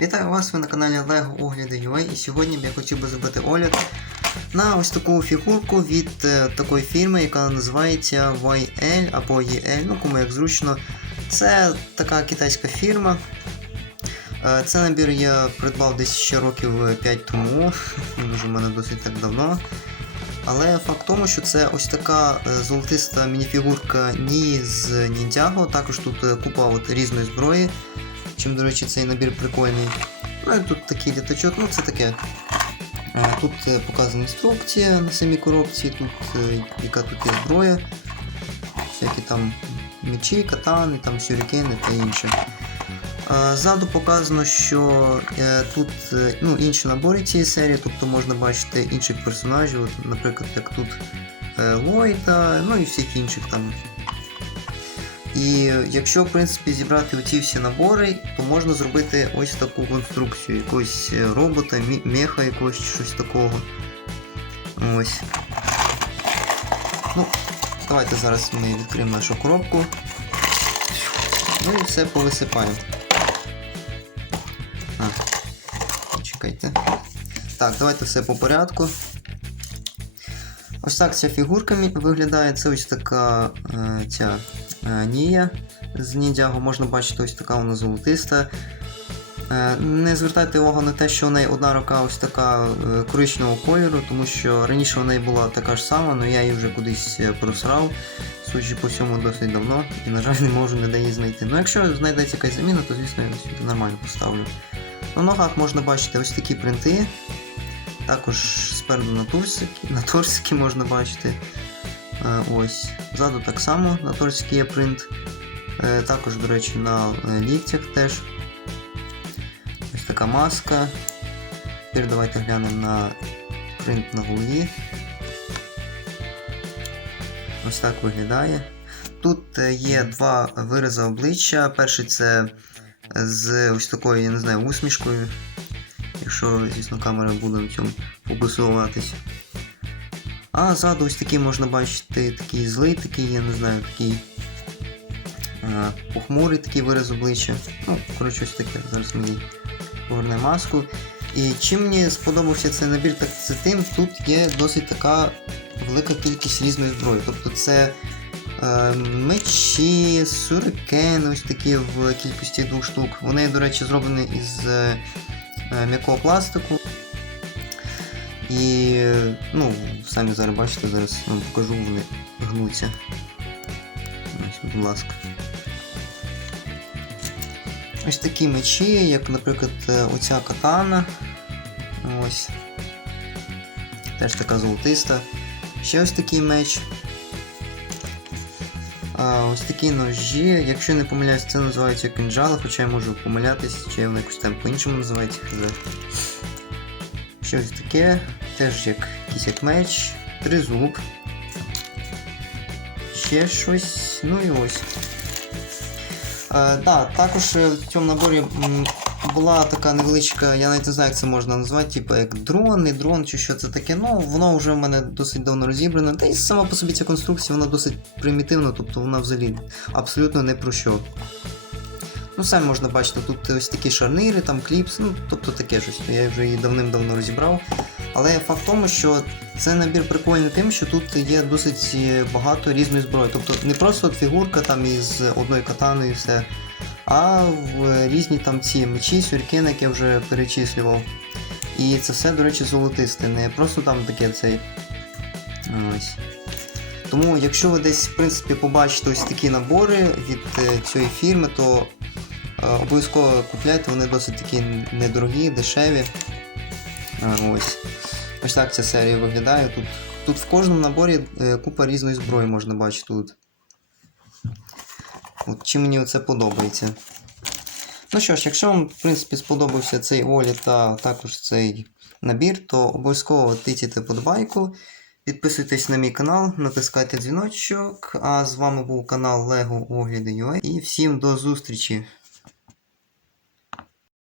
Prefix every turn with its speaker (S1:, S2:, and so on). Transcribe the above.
S1: Вітаю вас, ви на каналі LEGO Огляди UA і сьогодні я хотів би зробити огляд на ось таку фігурку від е, такої фірми, яка називається YL або EL, ну кому як зручно. Це така китайська фірма. Е, Це набір я придбав десь ще років 5 тому, він вже в мене досить так давно. Але факт тому, що це ось така е, золотиста мініфігурка Ні з Ninjago, також тут е, купа от різної зброї. Чим, до речі, цей набір прикольний. Ну і тут такий літачок, ну це таке. Тут е, показана інструкція на самій коробці, тут е, яка тут є зброя, всякі там мечі, катани, там сюрікени та інше. Ззаду показано, що е, тут ну, інші набори цієї серії, тобто можна бачити інших персонажів, наприклад, як тут Ллойда, ну і всіх інших там. І якщо, в принципі, зібрати оці всі набори, то можна зробити ось таку конструкцію, якогось е, робота, меха якогось чи щось такого. Ось. Ну, давайте зараз ми відкриємо нашу коробку. Ну і все повисипаємо. А, чекайте. Так, давайте все по порядку. Ось так ця фігурка виглядає. Це ось така е, ця Нія з Ніндзяго. Можна бачити, ось така вона золотиста. Е, не звертайте увагу на те, що у неї одна рука ось така е, коричневого кольору, тому що раніше у неї була така ж сама, але я її вже кудись е, просрав, судячи по всьому досить давно, і, на жаль, не можу ніде її знайти. Ну, якщо знайдеться якась заміна, то звісно я сюди нормально поставлю. На ногах можна бачити ось такі принти. Також спереду на торсики, на торсики можна бачити. Е, Ось. Ззаду так само на торсики є принт. Е, Також, до речі, на е, ліктях теж. Ось така маска. Тепер давайте глянемо на принт на голові. Ось так виглядає. Тут є два вирази обличчя. Перший це з ось такою, я не знаю, усмішкою. Якщо, звісно, камера буде в цьому фокусуватись. А ззаду ось такий можна бачити такий злий, такий, я не знаю, такий а, похмурий такий вираз обличчя. Ну, коротше, ось таке. Зараз мені поверне маску. І чим мені сподобався цей набір, так це тим, тут є досить така велика кількість різної зброї. Тобто це е, мечі, сурикени, ось такі в кількості двох штук. Вони, до речі, зроблені із е, е, м'якого пластику. І, ну, самі зараз бачите, зараз вам покажу, вони гнуться. Ось, будь ласка. Ось такі мечі, як, наприклад, е, оця катана. Ось. Теж така золотиста. Ще ось такий меч. А, ось такі ножі. Якщо не помиляюсь, це називається кинджали, хоча я можу помилятись, чи вони якось там по-іншому називають. Щось таке, теж як якийсь як меч, тризуб. Ще щось, ну і ось. Е, да, також в цьому наборі була така невеличка, я навіть не знаю, як це можна назвати, типу як дрон, не дрон чи що це таке. Ну, воно вже в мене досить давно розібране. Та й сама по собі ця конструкція, вона досить примітивна, тобто вона взагалі абсолютно не про що. Ну, самі можна бачити, тут ось такі шарнири, там кліпс, ну, тобто таке щось. Я вже її давним-давно розібрав. Але факт в тому, що це набір прикольний тим, що тут є досить е, багато різної зброї. Тобто не просто фігурка там із одної катани і все, а в різні там ці мечі, сюркени, як я вже перечислював. І це все, до речі, золотисте, не просто там таке цей. Ось. Тому, якщо ви десь, в принципі, побачите ось такі набори від е, цієї фірми, то е, обов'язково купляйте, вони досить такі недорогі, дешеві. Ось. Ось так ця серія виглядає. Тут, тут в кожному наборі е, купа різної зброї можна бачити тут. От чим мені це подобається. Ну що ж, якщо вам, в принципі, сподобався цей огляд та також цей набір, то обов'язково тицяйте подобайку. Підписуйтесь на мій канал, натискайте дзвіночок. А з вами був канал LEGO Огляди.ua і всім до зустрічі!